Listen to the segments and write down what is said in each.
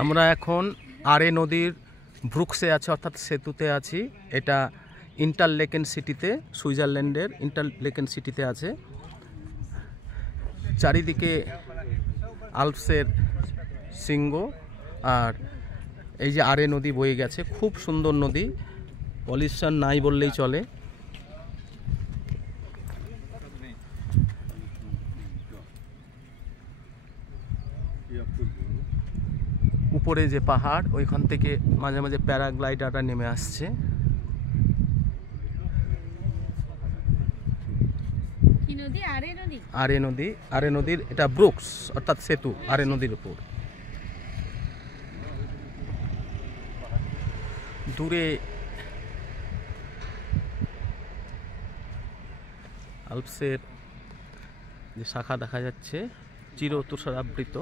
আমরা এখন আরে নদীর ব্রুকসে আছে, অর্থাৎ সেতুতে আছি। এটা ইন্টারলেকেন সিটিতে, সুইজারল্যান্ডের ইন্টারলেকেন সিটিতে আছে। চারিদিকে আল্পসের শৃঙ্গ, আর এই যে আরে নদী বয়ে গেছে, খুব সুন্দর নদী, পলিউশন নাই বললেই চলে। উপরে যে পাহাড়, ওইখান থেকে মাঝে মাঝে প্যারাগ্লাইডাররা নেমে আসছে। আরে নদীর এটা ব্রুকস, অর্থাৎ সেতু আরে নদীর উপর। দূরে আল্পসের যে শাখা দেখা যাচ্ছে, চির তুষারাবৃত।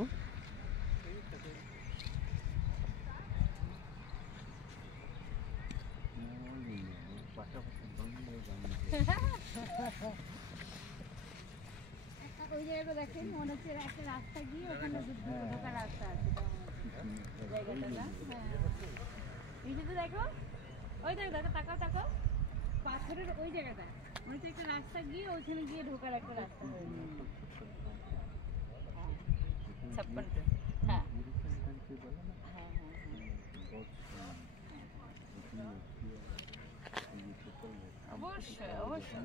ওই জায়গাটা দেখেন, মনে হচ্ছে একটা রাস্তা গিয়ে ওখানে ঢোকার রাস্তা আছে জায়গাটা না। এই যে দেখো, ওই দেখো, তাকাও তাকাও, পাথরের ওই জায়গাটা মনে হচ্ছে একটা রাস্তা গিয়ে ওইখানে গিয়ে ঢোকার একটা রাস্তা হয়েছে। হ্যাঁ অবশ্যই অবশ্যই।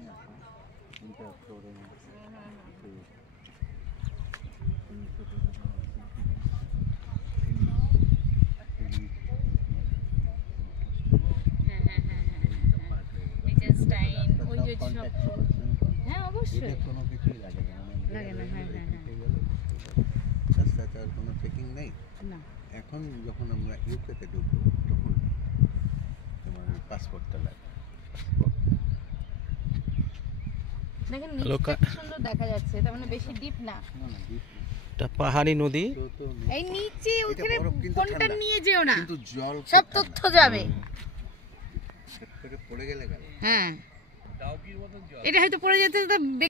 হ্যাঁ অবশ্যই কোনো কিছুই লাগে না, হ্যাঁ হ্যাঁ হ্যাঁ, রাস্তাটার কোনো চেকিং নেই না। এখন যখন আমরা ইউকেতে ঢুকবো তখন তোমার পাসপোর্টটা লাগে। দেখেন নিচটা কি সুন্দর দেখা যাচ্ছে, তার মানে বেশি ডিপ না। এটা পাহাড়ি নদী। এই নিচে ওখানে কোনটা নিয়ে যেও না, কিন্তু জল সব তথ্য যাবে। পড়ে গেলে হ্যাঁ এটা হয়তো পড়ে যেতে